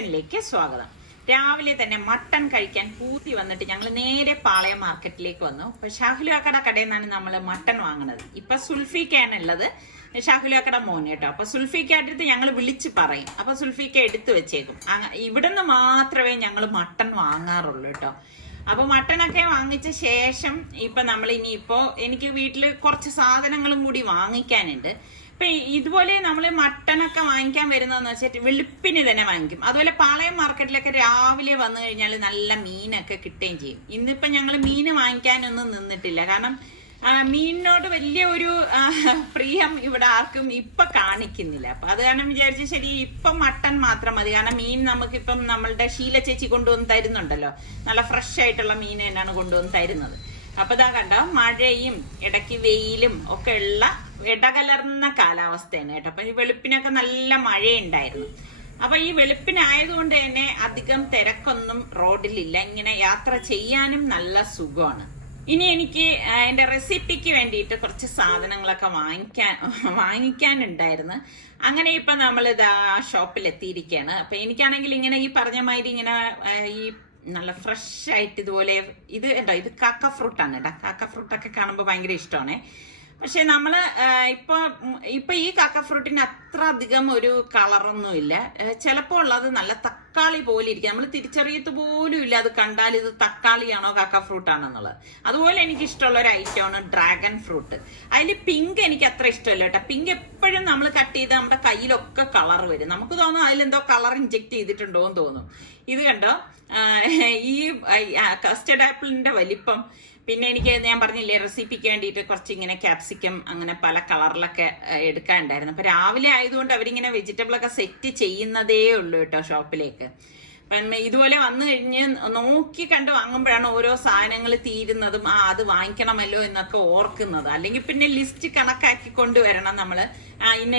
കിച്ചണിലേക്ക് സ്വാഗതം. രാവിലെ തന്നെ മട്ടൺ കഴിക്കാൻ പൂതി വന്നിട്ട് ഞങ്ങൾ നേരെ പാളയം മാർക്കറ്റിലേക്ക് വന്നു. അപ്പൊ ഷാഹുലാക്കട കടയിൽ നിന്നാണ് നമ്മൾ മട്ടൺ വാങ്ങുന്നത്. ഇപ്പൊ സുൽഫിക്കാണ് ഉള്ളത്, ഷാഹുലാക്കട മോൻ കേട്ടോ. അപ്പൊ സുൽഫിക്ക അടുത്ത് ഞങ്ങൾ വിളിച്ച് പറയും, അപ്പൊ സുൽഫിക്ക എടുത്തു വെച്ചേക്കും. ഇവിടുന്ന് മാത്രമേ ഞങ്ങൾ മട്ടൺ വാങ്ങാറുള്ളൂ കേട്ടോ. അപ്പൊ മട്ടനൊക്കെ വാങ്ങിച്ച ശേഷം ഇപ്പൊ നമ്മൾ ഇനിയിപ്പോ എനിക്ക് വീട്ടില് കുറച്ച് സാധനങ്ങളും കൂടി വാങ്ങിക്കാനുണ്ട്. ഇപ്പൊ ഇതുപോലെ നമ്മൾ മട്ടനൊക്കെ വാങ്ങിക്കാൻ വരുന്നതെന്ന് വെച്ചിട്ട് വെളുപ്പിന് തന്നെ വാങ്ങിക്കും. അതുപോലെ പാളയം മാർക്കറ്റിലൊക്കെ രാവിലെ വന്നു കഴിഞ്ഞാൽ നല്ല മീനൊക്കെ കിട്ടുകയും ചെയ്യും. ഇന്നിപ്പൊ ഞങ്ങൾ മീന് വാങ്ങിക്കാനൊന്നും നിന്നിട്ടില്ല, കാരണം മീനിനോട് വലിയ ഒരു പ്രിയം ഇവിടെ ആർക്കും ഇപ്പൊ കാണിക്കുന്നില്ല. അപ്പൊ അത് കാരണം വിചാരിച്ചു ശരി ഇപ്പം മട്ടൺ മാത്രം മതി, കാരണം മീൻ നമുക്കിപ്പം നമ്മളുടെ ശീല ചേച്ചി കൊണ്ടുവന്ന് തരുന്നുണ്ടല്ലോ, നല്ല ഫ്രഷ് ആയിട്ടുള്ള മീൻ തന്നെയാണ് കൊണ്ടുവന്ന് തരുന്നത്. അപ്പൊ ഇതാ കണ്ടോ, മഴയും ഇടയ്ക്ക് വെയിലും ഒക്കെ ഉള്ള ഇടകലർന്ന കാലാവസ്ഥയാണ് കേട്ടോ. അപ്പൊ ഈ വെളുപ്പിനൊക്കെ നല്ല മഴയുണ്ടായിരുന്നു. അപ്പൊ ഈ വെളുപ്പിനായതുകൊണ്ട് തന്നെ അധികം തിരക്കൊന്നും റോഡിലില്ല, ഇങ്ങനെ യാത്ര ചെയ്യാനും നല്ല സുഖമാണ്. ഇനി എനിക്ക് എന്റെ റെസിപ്പിക്ക് വേണ്ടിയിട്ട് കുറച്ച് സാധനങ്ങളൊക്കെ വാങ്ങിക്കാനുണ്ടായിരുന്നു. അങ്ങനെ ഇപ്പൊ നമ്മൾ ഇതാ ഷോപ്പിൽ എത്തിയിരിക്കുകയാണ്. അപ്പൊ എനിക്കാണെങ്കിൽ ഇങ്ങനെ ഈ പറഞ്ഞ മാതിരി ഇങ്ങനെ ഈ നല്ല ഫ്രഷ് ആയിട്ട് ഇതുപോലെ ഇത് ഉണ്ടോ, ഇത് കാക്ക ഫ്രൂട്ടാണ് കേട്ടോ. കാക്ക ഫ്രൂട്ടൊക്കെ കാണുമ്പോൾ ഭയങ്കര ഇഷ്ടമാണ്. പക്ഷെ നമ്മള് ഇപ്പൊ ഈ കാക്ക ഫ്രൂട്ടിന് അത്ര അധികം ഒരു കളറൊന്നും ഇല്ല. ചിലപ്പോൾ ഉള്ളത് നല്ല തക്കാളി പോലെ ഇരിക്കും, നമ്മൾ തിരിച്ചറിയത്ത് പോലും ഇല്ല അത് കണ്ടാൽ ഇത് തക്കാളിയാണോ കാക്ക ഫ്രൂട്ടാണെന്നുള്ളത്. അതുപോലെ എനിക്ക് ഇഷ്ടമുള്ള ഒരു ഐറ്റമാണ് ഡ്രാഗൺ ഫ്രൂട്ട്. അതിൽ പിങ്ക് എനിക്ക് അത്ര ഇഷ്ടമല്ല കേട്ടോ. പിങ്ക് എപ്പോഴും നമ്മൾ കട്ട് ചെയ്ത് നമ്മുടെ കയ്യിലൊക്കെ കളർ വരും, നമുക്ക് തോന്നും അതിലെന്തോ കളർ ഇഞ്ചെക്ട് ചെയ്തിട്ടുണ്ടോ എന്ന് തോന്നും. ഇത് കണ്ടോ, ഈ കസ്റ്റർഡ് ആപ്പിളിന്റെ വലിപ്പം. പിന്നെ എനിക്ക് ഞാൻ പറഞ്ഞില്ലേ റെസിപ്പിക്ക് വേണ്ടിയിട്ട് കുറച്ച് ഇങ്ങനെ ക്യാപ്സിക്കം അങ്ങനെ പല കളറിലൊക്കെ എടുക്കാനുണ്ടായിരുന്നു. അപ്പൊ രാവിലെ ആയതുകൊണ്ട് അവരിങ്ങനെ വെജിറ്റബിൾ ഒക്കെ സെറ്റ് ചെയ്യുന്നതേ ഉള്ളൂ കേട്ടോ ഷോപ്പിലേക്ക്. അപ്പം ഇതുപോലെ വന്നു കഴിഞ്ഞ് നോക്കി കണ്ട് വാങ്ങുമ്പോഴാണ് ഓരോ സാധനങ്ങൾ തീരുന്നതും അത് വാങ്ങിക്കണമല്ലോ എന്നൊക്കെ ഓർക്കുന്നത്. അല്ലെങ്കിൽ പിന്നെ ലിസ്റ്റ് കണക്കാക്കി കൊണ്ടുവരണം നമ്മള്,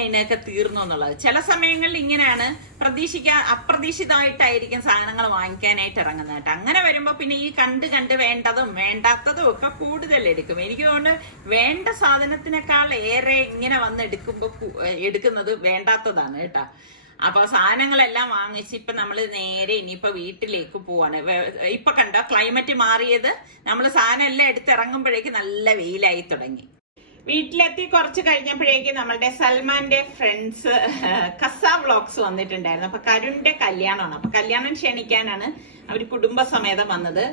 ഇന്നൊക്കെ തീർന്നു എന്നുള്ളത്. ചില സമയങ്ങളിൽ ഇങ്ങനെയാണ്, അപ്രതീക്ഷിതമായിട്ടായിരിക്കും സാധനങ്ങൾ വാങ്ങിക്കാനായിട്ട് ഇറങ്ങുന്നത് കേട്ടോ. അങ്ങനെ വരുമ്പോ പിന്നെ ഈ കണ്ട് വേണ്ടതും വേണ്ടാത്തതും ഒക്കെ കൂടുതൽ എടുക്കും. എനിക്ക് തോന്നുന്നു വേണ്ട സാധനത്തിനേക്കാൾ ഏറെ ഇങ്ങനെ വന്ന് എടുക്കുന്നത് വേണ്ടാത്തതാണ് കേട്ടോ. അപ്പൊ സാധനങ്ങളെല്ലാം വാങ്ങിച്ച് ഇപ്പൊ നമ്മള് നേരെ ഇനിയിപ്പോ വീട്ടിലേക്ക് പോവാണ്. ഇപ്പൊ കണ്ടോ ക്ലൈമറ്റ് മാറിയത്, നമ്മൾ സാധനം എല്ലാം എടുത്തിറങ്ങുമ്പോഴേക്ക് നല്ല വെയിലായി തുടങ്ങി. വീട്ടിലെത്തി കുറച്ച് കഴിഞ്ഞപ്പോഴേക്ക് നമ്മളുടെ സൽമാന്റെ ഫ്രണ്ട്സ് കസ വ്ളോഗ്സ് വന്നിട്ടുണ്ടായിരുന്നു. അപ്പൊ കരുണിന്റെ കല്യാണമാണ്. അപ്പൊ കല്യാണം ക്ഷണിക്കാനാണ് അവർ കുടുംബസമേതം വന്നത്.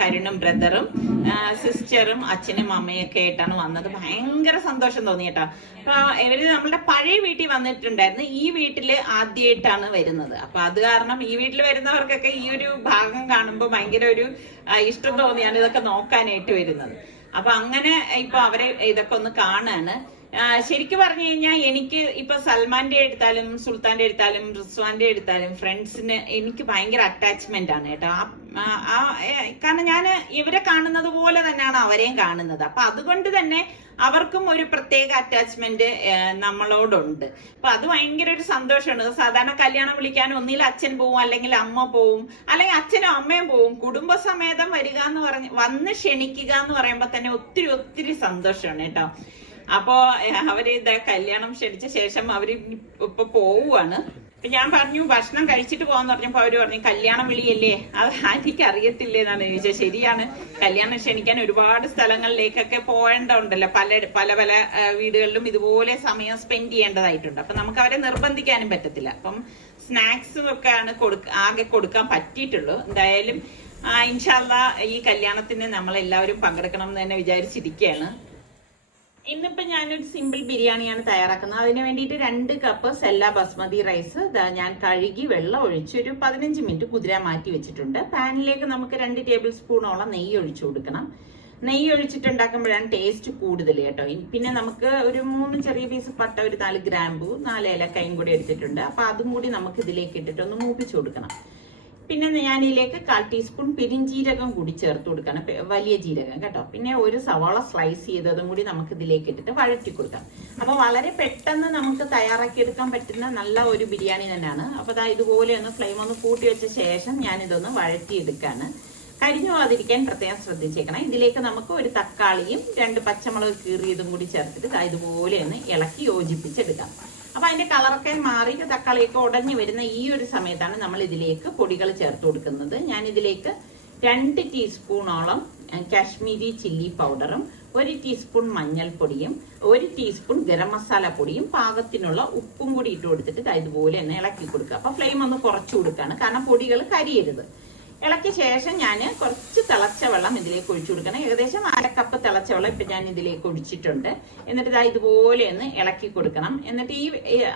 കരുണും ബ്രദറും സിസ്റ്ററും അച്ഛനും അമ്മയും ഒക്കെ ആയിട്ടാണ് വന്നത്. ഭയങ്കര സന്തോഷം തോന്നി കേട്ടോ. അപ്പൊ ഇവര് നമ്മളുടെ പഴയ വീട്ടിൽ വന്നിട്ടുണ്ടായിരുന്നു, ഈ വീട്ടില് ആദ്യമായിട്ടാണ് വരുന്നത്. അപ്പൊ അത് കാരണം ഈ വീട്ടിൽ വരുന്നവർക്കൊക്കെ ഈ ഒരു ഭാഗം കാണുമ്പോൾ ഭയങ്കര ഒരു ഇഷ്ടം തോന്നിയാണ് ഇതൊക്കെ നോക്കാനായിട്ട് വരുന്നത്. അപ്പൊ അങ്ങനെ ഇപ്പൊ അവരെ ഇതൊക്കെ ഒന്ന് കാണാണ്. ശരിക്കും പറഞ്ഞു കഴിഞ്ഞാൽ എനിക്ക് ഇപ്പൊ സൽമാന്റെ എടുത്താലും സുൽത്താന്റെ എടുത്താലും റിസ്വാന്റെ എടുത്താലും ഫ്രണ്ട്സിന് എനിക്ക് ഭയങ്കര അറ്റാച്ച്മെന്റ് ആണ് കേട്ടോ. കാരണം ഞാൻ ഇവരെ കാണുന്നത് പോലെ തന്നെയാണ് അവരെയും കാണുന്നത്. അപ്പൊ അതുകൊണ്ട് തന്നെ അവർക്കും ഒരു പ്രത്യേക അറ്റാച്ച്മെന്റ് നമ്മളോടുണ്ട്. അപ്പൊ അത് ഭയങ്കര ഒരു സന്തോഷമാണ്. സാധാരണ കല്യാണം വിളിക്കാൻ ഒന്നിൽ അച്ഛൻ പോവും, അല്ലെങ്കിൽ അമ്മ പോവും, അല്ലെങ്കിൽ അച്ഛനും അമ്മയും പോവും. കുടുംബസമേതം വരിക എന്ന് വന്ന് ക്ഷണിക്കുക എന്ന് പറയുമ്പോ തന്നെ ഒത്തിരി സന്തോഷമാണ് കേട്ടോ. അപ്പോ അവര് കല്യാണം ക്ഷണിച്ച ശേഷം അവര് ഇപ്പൊ പോവുകയാണ്. ഞാൻ പറഞ്ഞു ഭക്ഷണം കഴിച്ചിട്ട് പോവാന്ന് പറഞ്ഞപ്പോ അവര് പറഞ്ഞു കല്യാണം വിളിയല്ലേ, അത് എനിക്ക് അറിയത്തില്ലേ എന്നാണ് ചോദിച്ചത്. ശരിയാണ്, കല്യാണം ക്ഷണിക്കാൻ ഒരുപാട് സ്ഥലങ്ങളിലേക്കൊക്കെ പോകേണ്ടതുണ്ടല്ലോ, പല വീടുകളിലും ഇതുപോലെ സമയം സ്പെൻഡ് ചെയ്യേണ്ടതായിട്ടുണ്ട്. അപ്പൊ നമുക്ക് അവരെ നിർബന്ധിക്കാനും പറ്റത്തില്ല. അപ്പം സ്നാക്സും ഒക്കെയാണ് ആകെ കൊടുക്കാൻ പറ്റിയിട്ടുള്ളൂ. എന്തായാലും ഇൻഷാ അല്ലാഹ് ഈ കല്യാണത്തിന് നമ്മളെല്ലാവരും പങ്കെടുക്കണം എന്ന് തന്നെ വിചാരിച്ചിരിക്കുകയാണ്. ഇന്നിപ്പോ ഞാനൊരു സിമ്പിൾ ബിരിയാണിയാണ് തയ്യാറാക്കുന്നത്. അതിന് വേണ്ടിയിട്ട് 2 കപ്പ് സെല്ല ബസ്മതി റൈസ് ഞാൻ കഴുകി വെള്ളം ഒഴിച്ച് ഒരു 15 മിനിറ്റ് കുതിരാൻ മാറ്റി വെച്ചിട്ടുണ്ട്. പാനിലേക്ക് നമുക്ക് 2 ടേബിൾ സ്പൂണോളം നെയ്യ് ഒഴിച്ചു കൊടുക്കണം. നെയ്യ് ഒഴിച്ചിട്ടുണ്ടാക്കുമ്പോഴാണ് ടേസ്റ്റ് കൂടുതൽ കേട്ടോ. പിന്നെ നമുക്ക് ഒരു 3 ചെറിയ പീസ് പട്ട, ഒരു 4 ഗ്രാമ്പൂ, 4 ഏലക്കായും കൂടി എടുത്തിട്ടുണ്ട്. അപ്പൊ അതും കൂടി നമുക്ക് ഇതിലേക്ക് ഇട്ടിട്ട് ഒന്ന് മൂപ്പിച്ചു കൊടുക്കണം. പിന്നെ ഞാൻ ഇതിലേക്ക് 1/4 ടീസ്പൂൺ പെരിഞ്ജീരകം കൂടി ചേർത്ത് കൊടുക്കണം, വലിയ ജീരകം കേട്ടോ. പിന്നെ ഒരു സവാള സ്ലൈസ് ചെയ്തതും കൂടി നമുക്ക് ഇതിലേക്ക് ഇട്ടിട്ട് വഴറ്റി കൊടുക്കാം. അപ്പൊ വളരെ പെട്ടെന്ന് നമുക്ക് തയ്യാറാക്കി എടുക്കാൻ പറ്റുന്ന നല്ല ഒരു ബിരിയാണി തന്നെയാണ്. അപ്പൊ ഇതുപോലെ ഒന്ന് ഫ്ലെയിം ഒന്ന് കൂട്ടി വെച്ച ശേഷം ഞാൻ ഇതൊന്ന് വഴറ്റിയെടുക്കാണ്. കരിഞ്ഞു പോകാതിരിക്കാൻ പ്രത്യേകം ശ്രദ്ധിച്ചേക്കണം. ഇതിലേക്ക് നമുക്ക് ഒരു തക്കാളിയും 2 പച്ചമുളക് കീറിയതും കൂടി ചേർത്തിട്ട് ഇതുപോലെ ഒന്ന് ഇളക്കി യോജിപ്പിച്ചെടുക്കാം. അപ്പൊ അതിന്റെ കളറൊക്കെ മാറി തക്കാളിയൊക്കെ ഉടഞ്ഞു വരുന്ന ഈ ഒരു സമയത്താണ് നമ്മൾ ഇതിലേക്ക് പൊടികൾ ചേർത്ത് കൊടുക്കുന്നത്. ഞാൻ ഇതിലേക്ക് 2 ടീസ്പൂണോളം കാശ്മീരി ചില്ലി പൗഡറും 1 ടീസ്പൂൺ മഞ്ഞൾപ്പൊടിയും 1 ടീസ്പൂൺ ഗരം മസാല പൊടിയും പാകത്തിനുള്ള ഉപ്പും കൂടി ഇട്ട് കൊടുത്തിട്ട് ഇതുപോലെ തന്നെ ഇളക്കി കൊടുക്കുക. അപ്പൊ ഫ്ലെയിം ഒന്ന് കുറച്ചു കൊടുക്കുകയാണ്, കാരണം പൊടികൾ കരിയരുത്. ഇളക്കിയ ശേഷം ഞാൻ കുറച്ച് തിളച്ച വെള്ളം ഇതിലേക്ക് ഒഴിച്ചു കൊടുക്കണം. ഏകദേശം 1/2 കപ്പ് തിളച്ച വെള്ളം ഇപ്പൊ ഞാൻ ഇതിലേക്ക് ഒഴിച്ചിട്ടുണ്ട്. എന്നിട്ട് ഇതുപോലെ ഒന്ന് ഇളക്കി കൊടുക്കണം. എന്നിട്ട്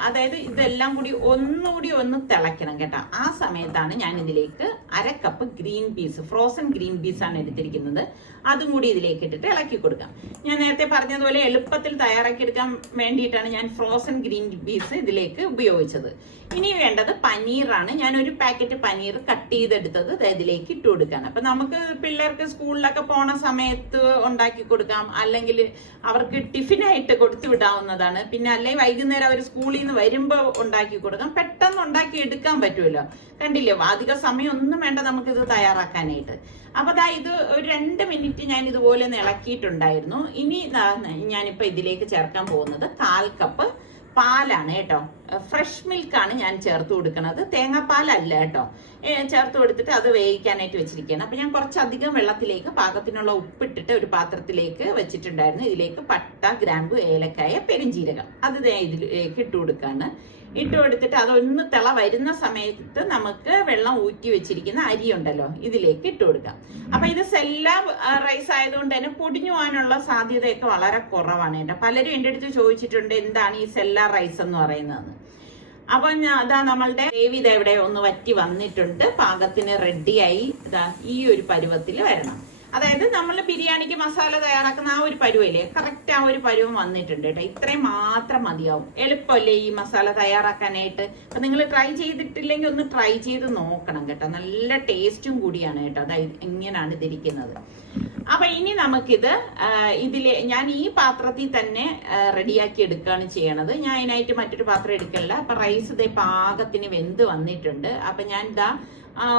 അതായത് ഇതെല്ലാം കൂടി ഒന്നുകൂടി ഒന്ന് തിളയ്ക്കണം കേട്ടോ. ആ സമയത്താണ് ഞാൻ ഇതിലേക്ക് 1/2 cup green peas, frozen green peas ആണ് എടുത്തിരിക്കുന്നത്. അതും കൂടി ഇതിലേക്ക് ഇട്ടിട്ട് ഇളക്കി കൊടുക്കാം. ഞാൻ നേരത്തെ പറഞ്ഞതുപോലെ എളുപ്പത്തിൽ തയ്യാറാക്കി എടുക്കാൻ വേണ്ടിയിട്ടാണ് ഞാൻ ഫ്രോസൺ ഗ്രീൻ പീസ് ഇതിലേക്ക് ഉപയോഗിച്ചത്. ഇനി വേണ്ടത് പനീറാണ്. ഞാൻ ഒരു പാക്കറ്റ് പനീർ കട്ട് ചെയ്തെടുത്തത് ഇതിലേക്ക് ഇട്ട് കൊടുക്കാണ്. അപ്പൊ നമുക്ക് പിള്ളേർക്ക് സ്കൂളിലൊക്കെ പോണ സമയത്ത് ഉണ്ടാക്കി കൊടുക്കാം, അല്ലെങ്കിൽ അവർക്ക് ടിഫിനായിട്ട് കൊടുത്തു വിടാവുന്നതാണ്. പിന്നെ അല്ലെങ്കിൽ വൈകുന്നേരം അവർ സ്കൂളിൽ നിന്ന് വരുമ്പോ ഉണ്ടാക്കി കൊടുക്കാം. പെട്ടെന്ന് ഉണ്ടാക്കി എടുക്കാൻ പറ്റുമല്ലോ. കണ്ടില്ലേ, അധിക സമയം ഒന്നും വേണ്ട നമുക്കിത് തയ്യാറാക്കാനായിട്ട്. അപ്പൊ ഇത് ഒരു 2 മിനിറ്റ് ഞാൻ ഇതുപോലെ ഒന്ന് ഇളക്കിയിട്ടുണ്ടായിരുന്നു. ഇനി ഞാനിപ്പോ ഇതിലേക്ക് ചേർക്കാൻ പോകുന്നത് 1/4 കപ്പ് പാലാണ് കേട്ടോ. ഫ്രഷ് മിൽക്കാണ് ഞാൻ ചേർത്ത് കൊടുക്കുന്നത്, തേങ്ങാപ്പാലല്ല കേട്ടോ. ചേർത്ത് കൊടുത്തിട്ട് അത് വേവിക്കാനായിട്ട് വെച്ചിരിക്കുകയാണ്. അപ്പൊ ഞാൻ കുറച്ചധികം വെള്ളത്തിലേക്ക് പാകത്തിനുള്ള ഉപ്പിട്ടിട്ട് ഒരു പാത്രത്തിലേക്ക് വെച്ചിട്ടുണ്ടായിരുന്നു. ഇതിലേക്ക് പട്ട, ഗ്രാമ്പു, ഏലക്കായ, പെരുംജീരകം അത് ഇതിലേക്ക് ഇട്ട് കൊടുക്കാണ്. ഇട്ട് കൊടുത്തിട്ട് അതൊന്ന് തിള വരുന്ന സമയത്ത് നമുക്ക് വെള്ളം ഊറ്റി വെച്ചിരിക്കുന്ന അരി ഉണ്ടല്ലോ ഇതിലേക്ക് ഇട്ട് കൊടുക്കാം. അപ്പൊ ഇത് സെല്ല റൈസ് ആയതുകൊണ്ട് തന്നെ പൊടിഞ്ഞു പോകാനുള്ള സാധ്യതയൊക്കെ വളരെ കുറവാണ് കേട്ടോ. പലരും എൻ്റെ അടുത്ത് ചോദിച്ചിട്ടുണ്ട് എന്താണ് ഈ സെല്ല റൈസ് എന്ന് പറയുന്നതെന്ന്. അപ്പൊ നമ്മളുടെ ഗ്രേവി ഇവിടെ ഒന്ന് വറ്റി വന്നിട്ടുണ്ട്, പാകത്തിന് റെഡിയായി. ഈ ഒരു പരുവത്തിൽ വരണം. അതായത് നമ്മൾ ബിരിയാണിക്ക് മസാല തയ്യാറാക്കുന്ന ആ ഒരു പരുവല്ലേ, കറക്റ്റ് ആ ഒരു പരുവം വന്നിട്ടുണ്ട് കേട്ടോ. ഇത്രയും മാത്രം മതിയാവും. എളുപ്പമല്ലേ ഈ മസാല തയ്യാറാക്കാനായിട്ട്. അപ്പൊ നിങ്ങൾ ട്രൈ ചെയ്തിട്ടില്ലെങ്കിൽ ഒന്ന് ട്രൈ ചെയ്ത് നോക്കണം കേട്ടോ. നല്ല ടേസ്റ്റും കൂടിയാണ് കേട്ടോ. അതായത് ഇങ്ങനെയാണ് ഇതിരിക്കുന്നത്. അപ്പൊ ഇനി നമുക്കിത് ഞാൻ ഈ പാത്രത്തിൽ തന്നെ റെഡിയാക്കി എടുക്കുകയാണ് ചെയ്യണത്. ഞാൻ അതിനായിട്ട് മറ്റൊരു പാത്രം എടുക്കല്ല. അപ്പൊ റൈസ് പാകത്തിന് വെന്ത് വന്നിട്ടുണ്ട്. അപ്പൊ ഞാൻ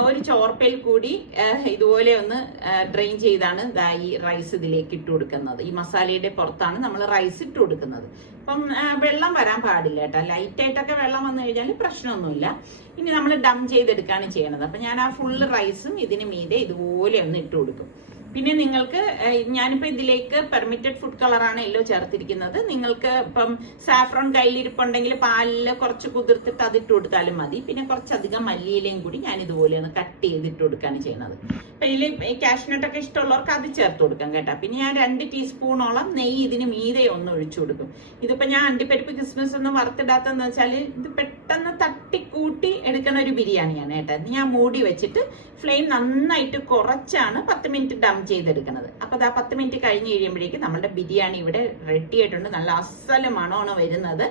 ഒരു ചോർപ്പയിൽ കൂടി ഇതുപോലെ ഒന്ന് ഡ്രെയിൻ ചെയ്താണ് ഈ റൈസ് ഇതിലേക്ക് ഇട്ട് കൊടുക്കുന്നത്. ഈ മസാലയുടെ പുറത്താണ് നമ്മൾ റൈസ് ഇട്ട് കൊടുക്കുന്നത്. അപ്പം വെള്ളം വരാൻ പാടില്ല കേട്ടോ. ലൈറ്റായിട്ടൊക്കെ വെള്ളം വന്നു കഴിഞ്ഞാൽ പ്രശ്നമൊന്നുമില്ല. ഇനി നമ്മൾ ഡം ചെയ്തെടുക്കുകയാണ് ചെയ്യണത്. അപ്പൊ ഞാൻ ആ ഫുള്ള് റൈസും ഇതിന് മീതെ ഇതുപോലെ ഒന്ന് ഇട്ട് കൊടുക്കും. പിന്നെ നിങ്ങൾക്ക് ഞാനിപ്പോ ഇതിലേക്ക് പെർമിറ്റഡ് ഫുഡ് കളറാണ് യെല്ലോ ചേർത്തിരിക്കുന്നത്. നിങ്ങൾക്ക് ഇപ്പം സാഫ്രോൺ കയ്യിലിരിപ്പുണ്ടെങ്കിൽ പാലില് കുറച്ച് കുതിർത്തിട്ട് അതിട്ട് കൊടുത്താലും മതി. പിന്നെ കുറച്ചധികം മല്ലിയിലയും കൂടി ഞാൻ ഇതുപോലെ ഒന്ന് കട്ട് ചെയ്തിട്ട് കൊടുക്കുകയാണ് ചെയ്യുന്നത്. അപ്പൊ ഇതിൽ കാഷ്നട്ടൊക്കെ ഇഷ്ടമുള്ളവർക്ക് അത് ചേർത്ത് കൊടുക്കാം കേട്ടോ. പിന്നെ ഞാൻ 2 ടീസ്പൂണോളം നെയ്യ് ഇതിന് മീതെ ഒന്ന് ഒഴിച്ചു കൊടുക്കും. ഇതിപ്പോ ഞാൻ അണ്ടിപ്പരിപ്പ് കിസ്മിസ് ഒന്നും വറുത്തിടാത്തെന്ന് വെച്ചാൽ ഇത് പെട്ടെന്ന് തട്ടിക്കൂട്ടി എടുക്കുന്ന ഒരു ബിരിയാണിയാണ് കേട്ടോ. ഞാൻ മൂടി വെച്ചിട്ട് ഫ്ലെയിം നന്നായിട്ട് കുറച്ചാണ് 10 മിനിറ്റ് ഡം ചെയ്തെടുക്കുന്നത്. അപ്പൊ 10 മിനിറ്റ് കഴിഞ്ഞ് കഴിയുമ്പോഴേക്കും നമ്മുടെ ബിരിയാണി ഇവിടെ റെഡി ആയിട്ടുണ്ട്. നല്ല അസല് മണമാണ് വരുന്നത്.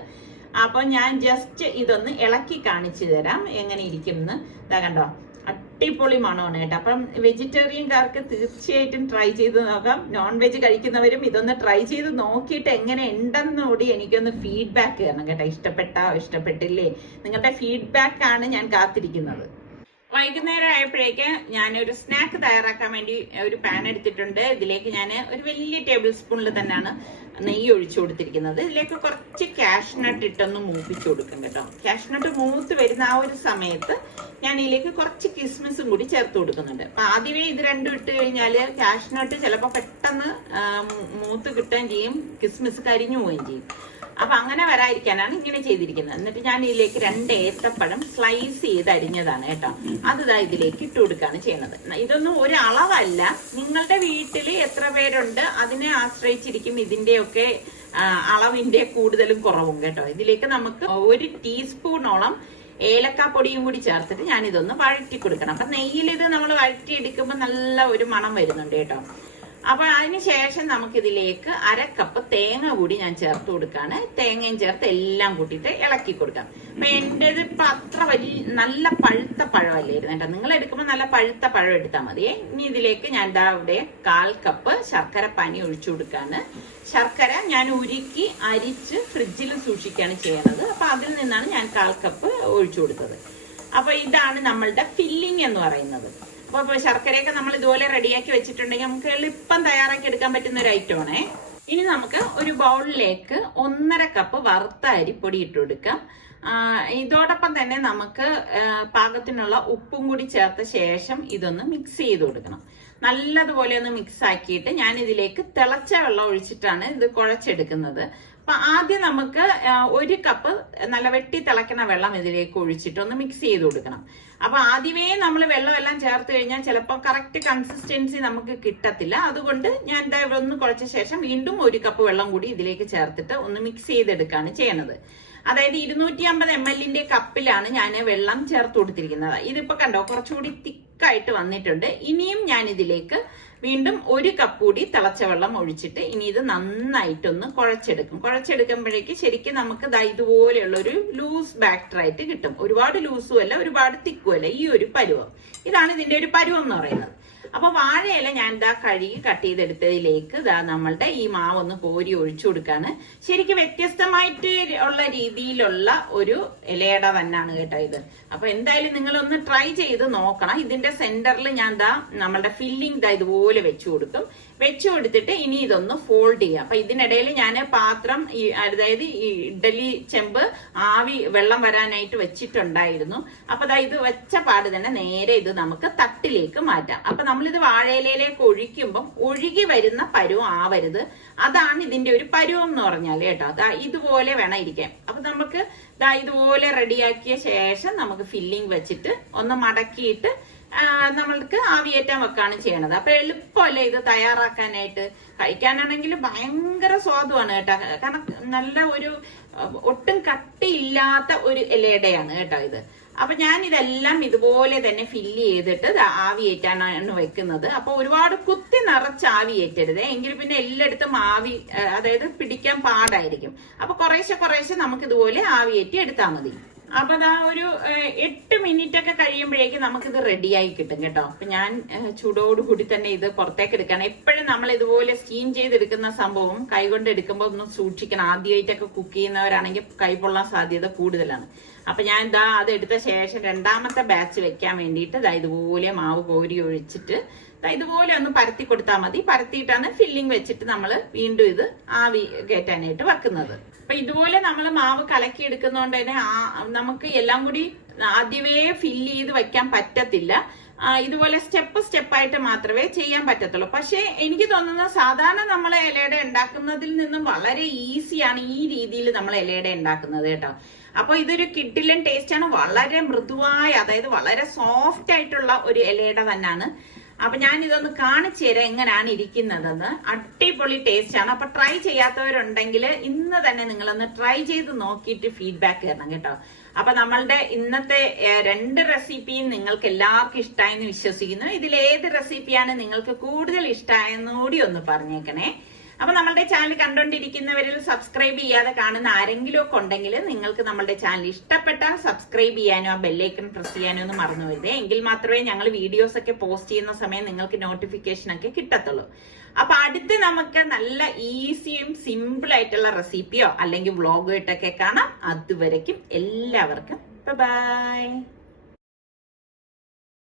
അപ്പൊ ഞാൻ ജസ്റ്റ് ഇതൊന്ന് ഇളക്കി കാണിച്ചു തരാം എങ്ങനെ ഇരിക്കുമെന്ന്. കണ്ടോ, അടിപൊളി മണമാണ് കേട്ടോ. അപ്പം വെജിറ്റേറിയൻകാർക്ക് തീർച്ചയായിട്ടും ട്രൈ ചെയ്ത് നോക്കാം. നോൺ വെജ് കഴിക്കുന്നവരും ഇതൊന്ന് ട്രൈ ചെയ്ത് നോക്കിയിട്ട് എങ്ങനെ ഉണ്ടെന്നുകൂടി എനിക്കൊന്ന് ഫീഡ്ബാക്ക് തരണം കേട്ടോ. ഇഷ്ടപ്പെട്ടില്ലേ? നിങ്ങളുടെ ഫീഡ്ബാക്ക് ആണ് ഞാൻ കാത്തിരിക്കുന്നത്. വൈകുന്നേരം ആയപ്പോഴേക്ക് ഞാനൊരു സ്നാക്ക് തയ്യാറാക്കാൻ വേണ്ടി ഒരു പാൻ എടുത്തിട്ടുണ്ട്. ഇതിലേക്ക് ഞാൻ ഒരു വലിയ ടേബിൾ സ്പൂണിൽ തന്നെയാണ് നെയ്യ് ഒഴിച്ചു കൊടുത്തിരിക്കുന്നത്. ഇതിലേക്ക് കുറച്ച് കാഷ്നട്ട് ഇട്ടൊന്ന് മൂപ്പിച്ചു കൊടുക്കും കേട്ടോ. കാഷ്നട്ട് മൂത്ത് വരുന്ന ആ ഒരു സമയത്ത് ഞാൻ ഇതിലേക്ക് കുറച്ച് കിസ്മിസും കൂടി ചേർത്ത് കൊടുക്കുന്നുണ്ട്. അപ്പൊ ആദ്യമേ ഇത് രണ്ടും ഇട്ട് കഴിഞ്ഞാൽ കാഷ്നട്ട് ചിലപ്പോൾ പെട്ടെന്ന് മൂത്ത് കിട്ടുകയും ചെയ്യും, കിസ്മിസ് കരിഞ്ഞു പോവുകയും ചെയ്യും. അപ്പൊ അങ്ങനെ വരാതിരിക്കാനാണ് ഇങ്ങനെ ചെയ്തിരിക്കുന്നത്. എന്നിട്ട് ഞാൻ ഇതിലേക്ക് 2 ഏത്തപ്പഴം സ്ലൈസ് ചെയ്ത് അരിഞ്ഞതാണ് കേട്ടോ. അത് ഇതിലേക്ക് ഇട്ട് കൊടുക്കുകയാണ് ചെയ്യുന്നത്. ഇതൊന്നും ഒരു അളവല്ല, നിങ്ങളുടെ വീട്ടിൽ എത്ര പേരുണ്ട് അതിനെ ആശ്രയിച്ചിരിക്കും ഇതിന്റെയൊക്കെ അളവിന്റെ കൂടുതലും കുറവും കേട്ടോ. ഇതിലേക്ക് നമുക്ക് 1 ടീസ്പൂണോളം ഏലക്കാപ്പൊടിയും കൂടി ചേർത്തിട്ട് ഞാൻ ഇതൊന്ന് വഴറ്റി കൊടുക്കണം. അപ്പൊ നെയ്യിൽ ഇത് നമ്മൾ വഴറ്റി എടുക്കുമ്പോൾ നല്ല ഒരു മണം വരുന്നുണ്ട് കേട്ടോ. അപ്പൊ അതിനുശേഷം നമുക്കിതിലേക്ക് 1/2 കപ്പ് തേങ്ങ കൂടി ഞാൻ ചേർത്ത് കൊടുക്കാണ്. തേങ്ങയും ചേർത്ത് എല്ലാം കൂട്ടിയിട്ട് ഇളക്കി കൊടുക്കാം. അപ്പൊ എന്റേത് ഇപ്പൊ അത്ര നല്ല പഴുത്ത പഴമല്ലായിരുന്നു കേട്ടോ. നിങ്ങൾ എടുക്കുമ്പോൾ നല്ല പഴുത്ത പഴം എടുത്താൽ മതിയേ. ഇനി ഇതിലേക്ക് ഞാൻ ഇവിടെ 1/4 കപ്പ് ശർക്കര പാനി ഒഴിച്ചു കൊടുക്കാണ്. ശർക്കര ഞാൻ ഉരുക്കി അരിച്ച് ഫ്രിഡ്ജിൽ സൂക്ഷിക്കുകയാണ് ചെയ്യുന്നത്. അപ്പൊ അതിൽ നിന്നാണ് ഞാൻ 1/4 കപ്പ് ഒഴിച്ചു കൊടുത്തത്. അപ്പൊ ഇതാണ് നമ്മളുടെ ഫില്ലിംഗ് എന്ന് പറയുന്നത്. അപ്പൊ ശർക്കരയൊക്കെ നമ്മൾ ഇതുപോലെ റെഡിയാക്കി വെച്ചിട്ടുണ്ടെങ്കിൽ നമുക്ക് എളുപ്പം തയ്യാറാക്കി എടുക്കാൻ പറ്റുന്ന ഒരു ഐറ്റമാണേ. ഇനി നമുക്ക് ഒരു ബൗളിലേക്ക് 1.5 കപ്പ് വറുത്ത അരിപ്പൊടി ഇട്ട് കൊടുക്കാം. ഇതോടൊപ്പം തന്നെ നമുക്ക് പാകത്തിനുള്ള ഉപ്പും കൂടി ചേർത്ത ശേഷം ഇതൊന്ന് മിക്സ് ചെയ്ത് കൊടുക്കണം. നല്ലതുപോലെ ഒന്ന് മിക്സ് ആക്കിയിട്ട് ഞാൻ ഇതിലേക്ക് തിളച്ച വെള്ളം ഒഴിച്ചിട്ടാണ് ഇത് കുഴച്ചെടുക്കുന്നത്. അപ്പൊ ആദ്യം നമുക്ക് 1 കപ്പ് നല്ല വെട്ടി തിളയ്ക്കുന്ന വെള്ളം ഇതിലേക്ക് ഒഴിച്ചിട്ട് ഒന്ന് മിക്സ് ചെയ്ത് കൊടുക്കണം. അപ്പൊ ആദ്യമേ നമ്മൾ വെള്ളം എല്ലാം ചേർത്ത് കഴിഞ്ഞാൽ ചിലപ്പോൾ കറക്റ്റ് കൺസിസ്റ്റൻസി നമുക്ക് കിട്ടത്തില്ല. അതുകൊണ്ട് ഞാൻ ഇവിടെ ഒന്ന് കുഴച്ച ശേഷം വീണ്ടും 1 കപ്പ് വെള്ളം കൂടി ഇതിലേക്ക് ചേർത്തിട്ട് ഒന്ന് മിക്സ് ചെയ്തെടുക്കുകയാണ് ചെയ്യണത്. അതായത് 250 ml കപ്പിലാണ് ഞാൻ വെള്ളം ചേർത്ത് കൊടുത്തിരിക്കുന്നത്. ഇതിപ്പോ കണ്ടോ കുറച്ചുകൂടി തിക്കായിട്ട് വന്നിട്ടുണ്ട്. ഇനിയും ഞാൻ ഇതിലേക്ക് വീണ്ടും 1 കപ്പ് കൂടി തിളച്ച വെള്ളം ഒഴിച്ചിട്ട് ഇനി ഇത് നന്നായിട്ടൊന്ന് കുഴച്ചെടുക്കുമ്പോഴേക്ക് ശരിക്കും നമുക്ക് ഇതുപോലെയുള്ള ഒരു ലൂസ് ബാറ്റർ ആയിട്ട് കിട്ടും. ഒരുപാട് ലൂസും അല്ല ഒരുപാട് തിക്കും അല്ല, ഈ ഒരു പരുവം. ഇതാണ് ഇതിന്റെ ഒരു പരുവം എന്ന് പറയുന്നത്. അപ്പൊ വാഴയില ഞാൻ കഴുകി കട്ട് ചെയ്തെടുത്തതിലേക്ക് നമ്മളുടെ ഈ മാവ് ഒന്ന് കോരി ഒഴിച്ചു കൊടുക്കാണ്. ശരിക്കും വ്യത്യസ്തമായിട്ട് ഉള്ള രീതിയിലുള്ള ഒരു ഇലയട തന്നെയാണ് കേട്ടോ ഇത്. അപ്പൊ എന്തായാലും നിങ്ങളൊന്ന് ട്രൈ ചെയ്ത് നോക്കണം. ഇതിന്റെ സെന്ററിൽ ഞാൻ നമ്മളുടെ ഫില്ലിംഗ് ഇതുപോലെ വെച്ചു കൊടുക്കും. വെച്ചു കൊടുത്തിട്ട് ഇനി ഇതൊന്ന് ഫോൾഡ് ചെയ്യാം. അപ്പൊ ഇതിനിടയിൽ ഞാൻ പാത്രം അതായത് ഈ ഇഡ്ഡലി ചെമ്പ് ആവി വെള്ളം വരാനായിട്ട് വെച്ചിട്ടുണ്ടായിരുന്നു. അപ്പൊ ഇത് വെച്ച പാട് തന്നെ നേരെ ഇത് നമുക്ക് തട്ടിലേക്ക് മാറ്റാം. അപ്പൊ നമ്മളിത് വാഴയിലയിലേക്ക് ഒഴിക്കുമ്പം ഒഴുകി വരുന്ന പരുവം ആവരുത്. അതാണ് ഇതിന്റെ ഒരു പരുവം എന്ന് പറഞ്ഞാൽ കേട്ടോ. ഇതുപോലെ വേണം ഇരിക്കാൻ. അപ്പൊ നമുക്ക് ഇതുപോലെ റെഡിയാക്കിയ ശേഷം നമുക്ക് ഫില്ലിംഗ് വെച്ചിട്ട് ഒന്ന് മടക്കിയിട്ട് നമ്മൾക്ക് ആവിയേറ്റാൻ വെക്കാണ് ചെയ്യണത്. അപ്പൊ എളുപ്പമല്ലേ ഇത് തയ്യാറാക്കാനായിട്ട്. കഴിക്കാനാണെങ്കിൽ ഭയങ്കര സ്വാദുമാണ് കേട്ടോ. കാരണം നല്ല ഒരു ഒട്ടും കട്ടിയില്ലാത്ത ഒരു ഇലയുടെയാണ് കേട്ടോ ഇത്. അപ്പൊ ഞാൻ ഇതെല്ലാം ഇതുപോലെ തന്നെ ഫില്ല് ചെയ്തിട്ട് ആവിയേറ്റാനാണ് വെക്കുന്നത്. അപ്പൊ ഒരുപാട് കുത്തി നിറച്ച് ആവിയേറ്റരുത്, എങ്കിൽ പിന്നെ എല്ലായിടത്തും ആവി അതായത് പിടിക്കാൻ പാടായിരിക്കും. അപ്പൊ കുറേശ്ശെ നമുക്ക് ഇതുപോലെ ആവിയേറ്റി എടുത്താൽ മതി. അപ്പൊ ഒരു 8 മിനിറ്റ് ഒക്കെ കഴിയുമ്പോഴേക്കും നമുക്കിത് റെഡിയായി കിട്ടും കേട്ടോ. അപ്പൊ ഞാൻ ചൂടോടുകൂടി തന്നെ ഇത് പുറത്തേക്ക് എടുക്കണം. എപ്പോഴും നമ്മൾ ഇതുപോലെ സ്റ്റീം ചെയ്തെടുക്കുന്ന സംഭവം കൈകൊണ്ട് എടുക്കുമ്പോൾ ഒന്ന് സൂക്ഷിക്കണം. ആദ്യമായിട്ടൊക്കെ കുക്ക് ചെയ്യുന്നവരാണെങ്കിൽ കൈ പൊള്ളാൻ സാധ്യത കൂടുതലാണ്. അപ്പൊ ഞാൻ അത് എടുത്ത ശേഷം രണ്ടാമത്തെ ബാച്ച് വെക്കാൻ വേണ്ടിയിട്ട് ഇതുപോലെ മാവ് കോരി ഒഴിച്ചിട്ട് ഇതുപോലെ ഒന്ന് പരത്തി കൊടുത്താൽ മതി. പരത്തിയിട്ടാണ് ഫില്ലിംഗ് വെച്ചിട്ട് നമ്മൾ വീണ്ടും ഇത് ആവി കയറ്റാനായിട്ട് വെക്കുന്നത്. അപ്പൊ ഇതുപോലെ നമ്മൾ മാവ് കലക്കി എടുക്കുന്നതുകൊണ്ട് തന്നെ നമുക്ക് എല്ലാം കൂടി ആദ്യമേ ഫില്ല് ചെയ്ത് വെക്കാൻ പറ്റത്തില്ല. ഇതുപോലെ സ്റ്റെപ്പായിട്ട് മാത്രമേ ചെയ്യാൻ പറ്റത്തുള്ളൂ. പക്ഷെ എനിക്ക് തോന്നുന്നത് സാധാരണ നമ്മൾ ഇലയുടെ ഉണ്ടാക്കുന്നതിൽ നിന്നും വളരെ ഈസിയാണ് ഈ രീതിയിൽ നമ്മൾ ഇലയുടെ ഉണ്ടാക്കുന്നത് കേട്ടോ. അപ്പൊ ഇതൊരു കിഡിലൻ ടേസ്റ്റ് ആണ്. വളരെ മൃദുവായ അതായത് വളരെ സോഫ്റ്റ് ആയിട്ടുള്ള ഒരു ഇലയുടെ തന്നെയാണ്. അപ്പൊ ഞാൻ ഇതൊന്ന് കാണിച്ചു തരാം എങ്ങനെയാണ് ഇരിക്കുന്നതെന്ന്. അടിപൊളി ടേസ്റ്റ് ആണ്. അപ്പൊ ട്രൈ ചെയ്യാത്തവരുണ്ടെങ്കിൽ ഇന്ന് തന്നെ നിങ്ങളൊന്ന് ട്രൈ ചെയ്ത് നോക്കിയിട്ട് ഫീഡ്ബാക്ക് തരണം കേട്ടോ. അപ്പൊ നമ്മളുടെ ഇന്നത്തെ 2 റെസിപ്പിയും നിങ്ങൾക്ക് എല്ലാവർക്കും ഇഷ്ടമായെന്ന് വിശ്വസിക്കുന്നു. ഇതിലേത് റെസിപ്പിയാണ് നിങ്ങൾക്ക് കൂടുതൽ ഇഷ്ടമായെന്ന് കൂടി ഒന്ന് പറഞ്ഞേക്കണേ. അപ്പൊ നമ്മളുടെ ചാനൽ കണ്ടുകൊണ്ടിരിക്കുന്നവരിൽ സബ്സ്ക്രൈബ് ചെയ്യാതെ കാണുന്ന ആരെങ്കിലും ഒക്കെ ഉണ്ടെങ്കിൽ നിങ്ങൾക്ക് നമ്മളുടെ ചാനൽ ഇഷ്ടപ്പെട്ടാൽ സബ്സ്ക്രൈബ് ചെയ്യാനോ ആ ബെല്ലൈക്കൺ പ്രസ് ചെയ്യാനോ ഒന്നും മറന്നു വരുതേ. എങ്കിൽ മാത്രമേ ഞങ്ങൾ വീഡിയോസ് ഒക്കെ പോസ്റ്റ് ചെയ്യുന്ന സമയം നിങ്ങൾക്ക് നോട്ടിഫിക്കേഷൻ ഒക്കെ കിട്ടത്തുള്ളൂ. അപ്പൊ അടുത്ത് നമുക്ക് നല്ല ഈസിയും സിമ്പിൾ ആയിട്ടുള്ള റെസിപ്പിയോ അല്ലെങ്കിൽ വ്ളോഗോ ഇട്ടൊക്കെ കാണാം. അതുവരയ്ക്കും എല്ലാവർക്കും ബൈ.